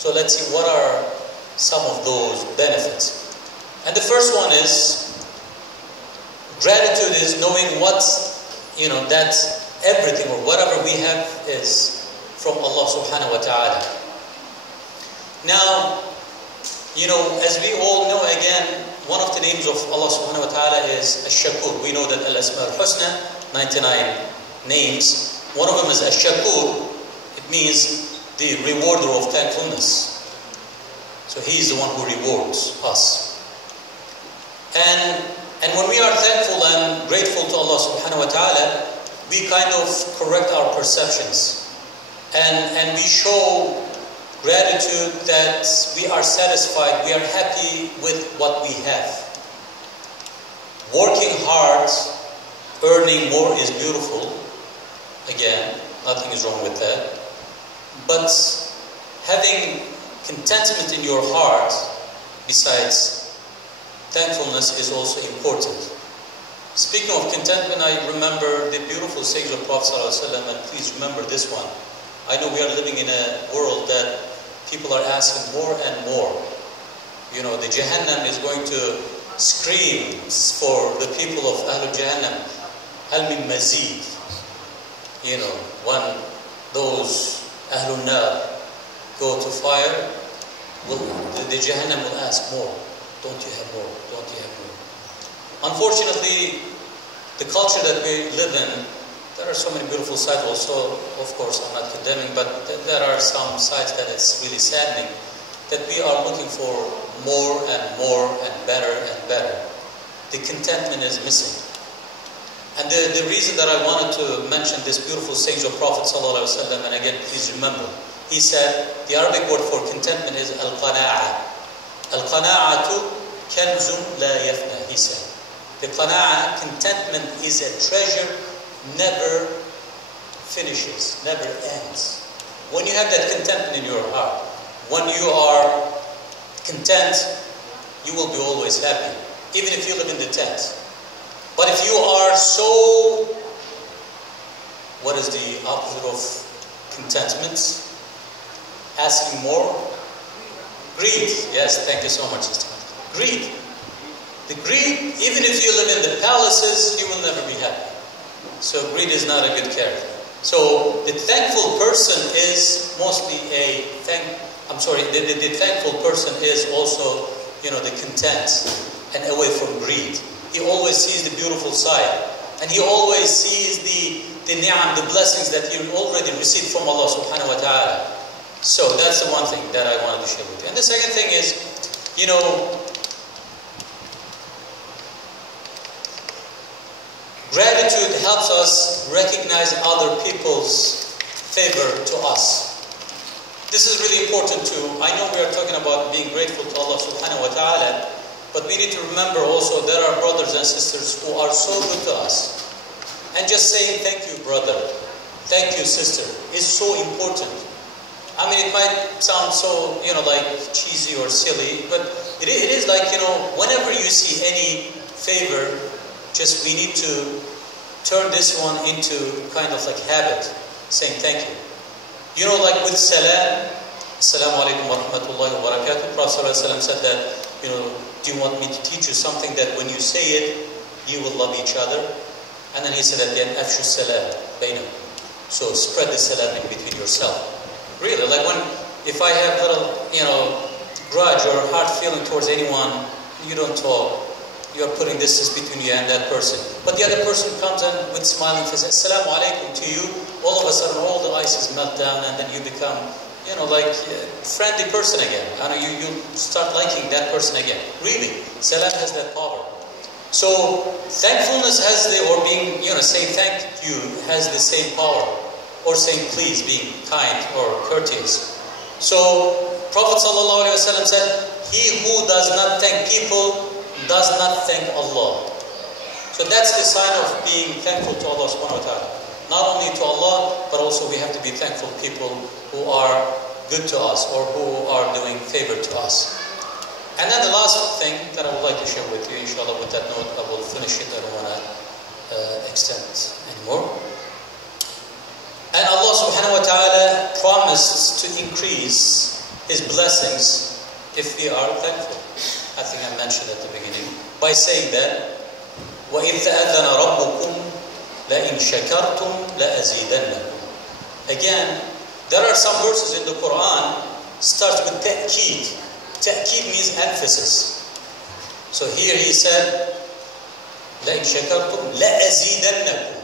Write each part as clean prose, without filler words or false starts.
So let's see what are some of those benefits. And the first one is, gratitude is knowing what, that everything or whatever we have is from Allah subhanahu wa ta'ala. Now, as we all know, again, one of the names of Allah subhanahu wa ta'ala is Ash-Shakur. We know that Al-Asma al-Husna, 99 names. One of them is Ash-Shakur. It means the rewarder of thankfulness. So He is the one who rewards us. And when we are thankful and grateful to Allah subhanahu wa ta'ala, we kind of correct our perceptions. And we show gratitude that we are satisfied, we are happy with what we have. Working hard, earning more is beautiful. Again, nothing is wrong with that. But having contentment in your heart, besides thankfulness, is also important. Speaking of contentment, I remember the beautiful sayings of Prophet ﷺ, and please remember this one. I know we are living in a world that people are asking more and more. The Jahannam is going to scream for the people of Ahlul Jahannam, Hal min Mazid. When those Ahlul Nar go to fire, the Jahannam will ask more. Don't you have more? Don't you have more? Unfortunately, the culture that we live in, there are so many beautiful sides also. Of course, I'm not condemning, but there are some sides that it's really saddening, that we are looking for more and more and better and better. The contentment is missing. And the reason that I wanted to mention this beautiful sayings of Prophet ﷺ, and again, please remember, he said, the Arabic word for contentment is al-qana'a. Al-qana'atu kanzun la yafna, he said. The qana'a, contentment, is a treasure, never finishes, never ends. When you have that contentment in your heart, when you are content, you will be always happy, even if you live in the tent. But if you are so, what is the opposite of contentment? Asking more? Greed. Yes, thank you so much, sister. Greed. The greed, even if you live in the palaces, you will never be happy. So greed is not a good character. So the thankful person is mostly the thankful person is also, the content and away from greed. He always sees the beautiful side. And he always sees the ni'am, the blessings that he already received from Allah subhanahu wa ta'ala. So that's the one thing that I wanted to share with you. And the second thing is, gratitude helps us recognize other people's favor to us. This is really important too. I know we are talking about being grateful to Allah subhanahu wa ta'ala, but we need to remember also there are brothers and sisters who are so good to us. And just saying thank you, brother, thank you, sister, is so important. I mean, it might sound so, like cheesy or silly, but it is like, whenever you see any favor, just we need to turn this one into kind of like habit, saying thank you. Like with salam, assalamu alaikum wa rahmatullahi wa barakatuh. Prophet ﷺ said that, do you want me to teach you something that when you say it, you will love each other? And then he said at the end, afshu salam bainakum. So spread the salam in between yourself. Really, like if I have little, grudge or hard feeling towards anyone, you don't talk. You are putting distance between you and that person. But the other person comes in with smiling face, assalamu alaikum to you. All of a sudden, all the ices melt down, and then you become, like a friendly person again. You start liking that person again. Really, salam has that power. So thankfulness has saying thank you has the same power, or saying please, being kind or courteous. So Prophet ﷺ said, he who does not thank people does not thank Allah. So that's the sign of being thankful to Allah subhanahu wa ta'ala. Not only to Allah, but also we have to be thankful to people who are good to us or who are doing favor to us. And then the last thing that I would like to share with you, inshallah, with that note, I will finish it. I don't want to extend anymore. And Allah subhanahu wa ta'ala promised to increase His blessings if we are thankful. I think I mentioned at the beginning. By saying that, وَإِذْ تَأَذَّنَ رَبُّكُمْ لَإِنْ شَكَرْتُمْ لَأَزِيدَنَّكُمْ. Again, there are some verses in the Quran starts with ta'keed. Ta'keed means emphasis. So here he said, لَإِنْ شَكَرْتُمْ لَأَزِيدَنَّكُمْ.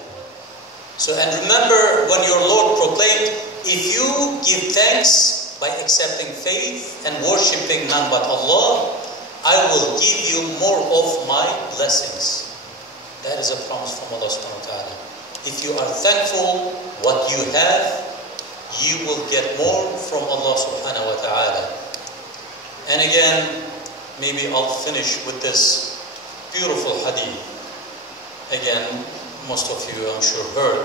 So, and remember when your Lord proclaimed, if you give thanks by accepting faith and worshipping none but Allah, I will give you more of my blessings. That is a promise from Allah subhanahu wa ta'ala. If you are thankful what you have, you will get more from Allah subhanahu wa ta'ala. And again, maybe I'll finish with this beautiful hadith. Again, most of you I'm sure heard.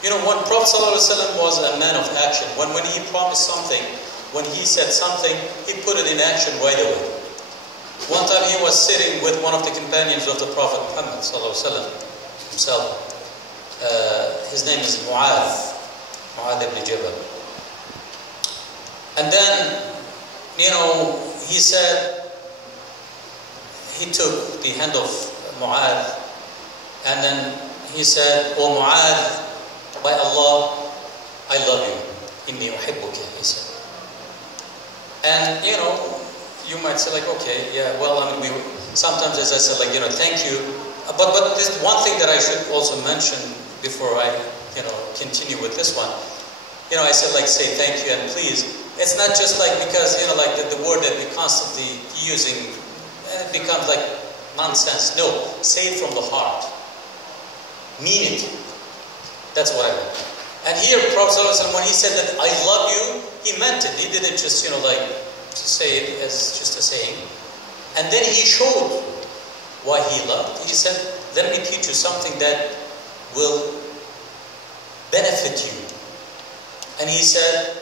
You know, when Prophet ﷺ was a man of action, when he promised something, when he said something, he put it in action right away. One time he was sitting with one of the companions of the Prophet Muhammad ﷺ himself. His name is Mu'adh ibn Jabal. And then, you know, he said, he took the hand of Mu'adh, and then he said, "O Mu'adh, by Allah, I love you. Inni uhibbuka," he said. And, you know, you might say like, okay, yeah, well, I mean, sometimes, as I said, like, you know, thank you. But this one thing that I should also mention before I, you know, continue with this one. You know, I said like, say thank you and please. It's not just like because, you know, like the word that we're constantly using, and it becomes like nonsense. No, say it from the heart. Mean it. That's what I meant. And here, Prophet ﷺ, when he said that I love you, he meant it. He didn't just, you know, like to say it as just a saying. And then he showed why he loved. He said, let me teach you something that will benefit you. And he said,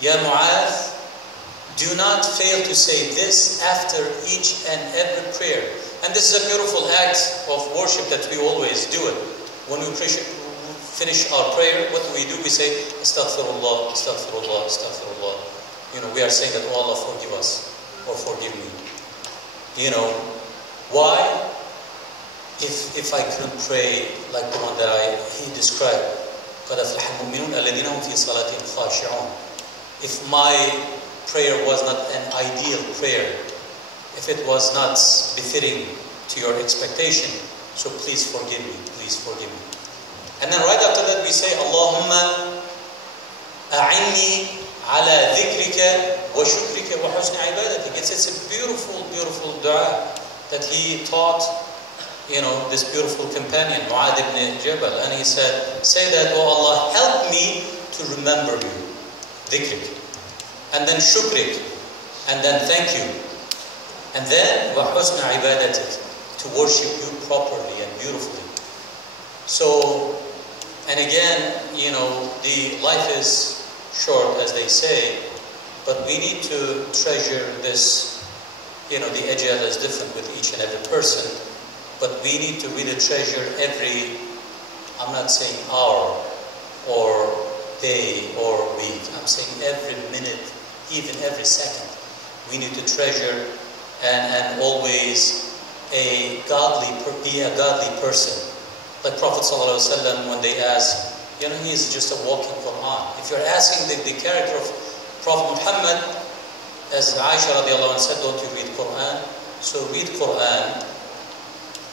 Ya Mu'adh, do not fail to say this after each and every prayer. And this is a beautiful act of worship that we always do it. When we finish our prayer, what do? We say, Astaghfirullah, Astaghfirullah, Astaghfirullah. You know, we are saying that, oh Allah, forgive us, or forgive me. You know, why? If I couldn't pray like the one that he described, قَدْ أَفْلَحَ الْمُؤْمِنُونَ الَّذِينَ هُمْ فِي صَلَاتِهِمْ خَاشِعُونَ. If my prayer was not an ideal prayer, if it was not befitting to your expectation, so please forgive me, please forgive me. And then right after that we say, Allahumma a'inni ala dhikrika wa shukrika wa husni ibadatik. It's a beautiful, beautiful dua that he taught, you know, this beautiful companion, Mu'adh ibn Jabal. And he said, say that, oh Allah, help me to remember you, dhikrik. And then shukrik. And then thank you. And then, wa husni ibadatik, to worship you properly and beautifully. So, and again, you know, the life is short, as they say, but we need to treasure this. You know, the ajal is different with each and every person, but we need to really treasure every, I'm not saying hour or day or week, I'm saying every minute, even every second. We need to treasure and always be a godly person. Like Prophet ﷺ, when they ask, you know, he is just a walking Quran. If you're asking the character of Prophet Muhammad, as Aisha radiallahu anha said, don't you read Quran? So read Quran,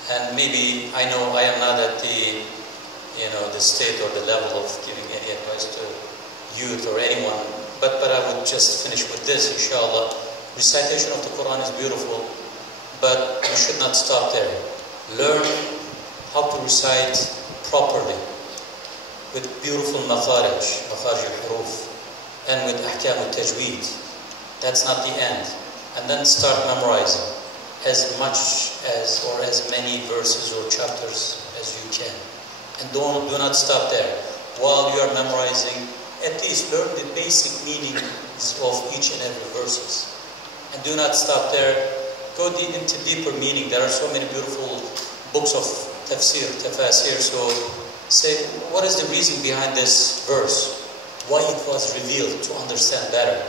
and maybe I know I am not at the, you know, the state or the level of giving any advice to youth or anyone, but I would just finish with this, inshallah. Recitation of the Quran is beautiful, but we should not stop there. Learn how to recite properly with beautiful makharij al-huruf, and with ahkam al-tajweed. That's not the end. And then start memorizing as much as or as many verses or chapters as you can. And do not stop there. While you are memorizing, at least learn the basic meanings of each and every verses. And do not stop there. Go into deeper meaning. There are so many beautiful books of tafsir. So say, what is the reason behind this verse? Why it was revealed, to understand better.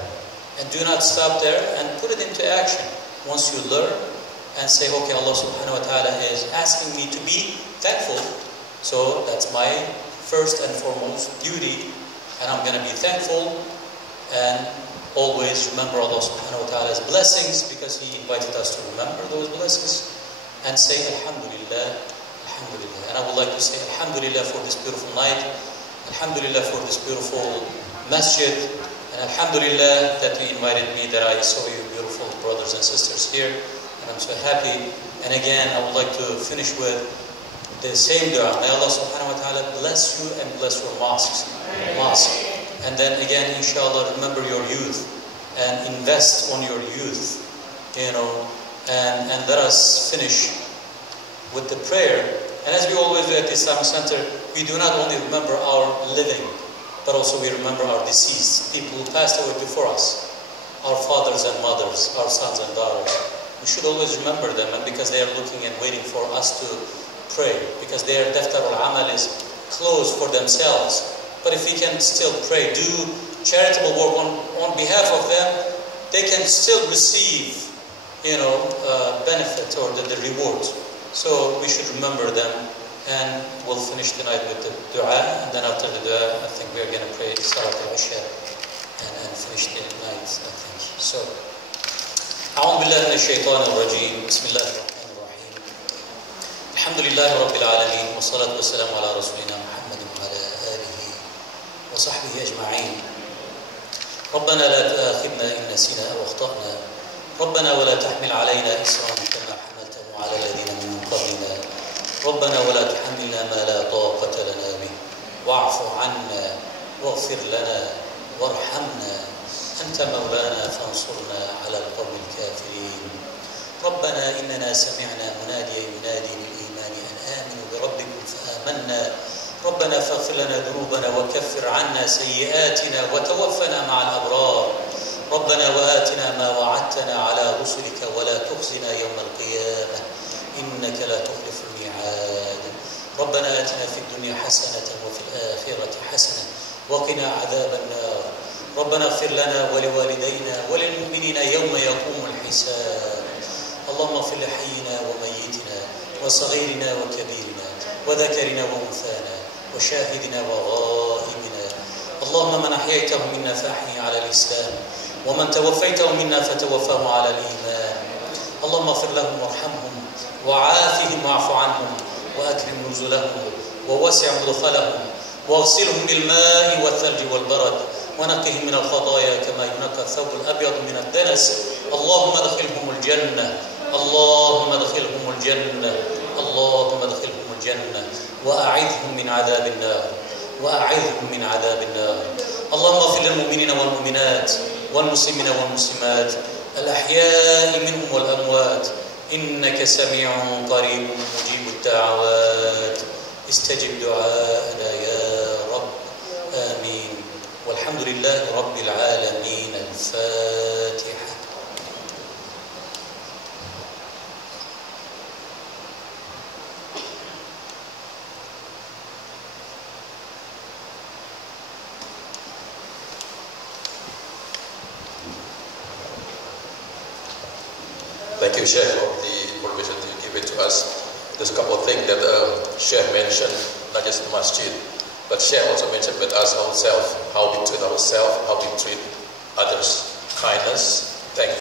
And do not stop there, and put it into action. Once you learn and say, okay, Allah subhanahu wa ta'ala is asking me to be thankful, so that's my first and foremost duty, and I'm going to be thankful and always remember Allah subhanahu wa ta'ala's blessings, because He invited us to remember those blessings, and say Alhamdulillah, Alhamdulillah. And I would like to say Alhamdulillah for this beautiful night, Alhamdulillah for this beautiful Masjid, and Alhamdulillah that you invited me, that I saw you beautiful brothers and sisters here, and I'm so happy. And again, I would like to finish with the same dua. May Allah subhanahu wa ta'ala bless you and bless your mosque. And then again, inshallah, remember your youth and invest on your youth, and let us finish with the prayer. And as we always do at the Islamic Center, we do not only remember our living, but also we remember our deceased, people who passed away before us, our fathers and mothers, our sons and daughters. We should always remember them, and because they are looking and waiting for us to pray, because their daftar al-amal is closed for themselves. But if we can still pray, do charitable work on behalf of them, they can still receive, benefit or the reward. So we should remember them, and we'll finish the night with the dua, and then after the dua, I think we are going to pray Salat al-Isha and finish the night, I think. So, أعوذ بالله من الشيطان الرجيم. بسم الله الرحمن الرحيم. الحمد لله رب العالمين، والصلاة والسلام على رسولنا محمد وعلى آله وصحبه أجمعين. ربنا لا تؤاخذنا إن نسينا أو أخطأنا، ربنا ولا تحمل علينا إصرا كما حملته على الذين من قبلنا، ربنا ولا تحملنا ما لا طاقة لنا به، واعف عنا واغفر لنا وارحمنا، أنت مولانا فانصرنا على القوم الكافرين. ربنا إننا سمعنا مناديا ينادي للإيمان أن آمنوا بربكم فآمنا، ربنا فاغفر لنا ذنوبنا وكفر عنا سيئاتنا وتوفنا مع الأبرار، ربنا وآتنا ما وعدتنا على رسلك ولا تخزنا يوم القيامة إنك لا تخلف الميعاد. ربنا آتنا في الدنيا حسنة وفي الآخرة حسنة وقنا عذاب النار. ربنا اغفر لنا ولوالدينا وللمؤمنين يوم يقوم الحساب. اللهم اغفر لحينا وميتنا وصغيرنا وكبيرنا وذكرنا وأنثانا وشاهدنا وغائبنا. اللهم من أحييته منا فأحيه على الإسلام، ومن توفيته منا فتوفاه على الإيمان. اللهم اغفر لهم وارحمهم وعافهم واعف عنهم وأكرم نزلهم ووسع مدخلهم واغسلهم بالماء والثلج والبرد ونقهم من الخطايا كما ينقى الثوب الأبيض من الدنس. اللهم ادخلهم الجنة، اللهم ادخلهم الجنة، اللهم ادخلهم الجنة، وأعذهم من عذاب النار، وأعذهم من عذاب النار. اللهم اغفر للمؤمنين والمؤمنات والمسلمين والمسلمات الأحياء منهم والأموات، إنك سميع قريب مجيب الدعوات. استجب دعاءنا يا رب، آمين. والحمد لله رب العالمين. الفاتحة. Thank you, Shaykh, for the permission to give it to us. There's a couple of things that Shaykh mentioned, not just the Masjid, but Shaykh also mentioned with us ourselves, how we treat ourselves, how we treat others, kindness. Thank you.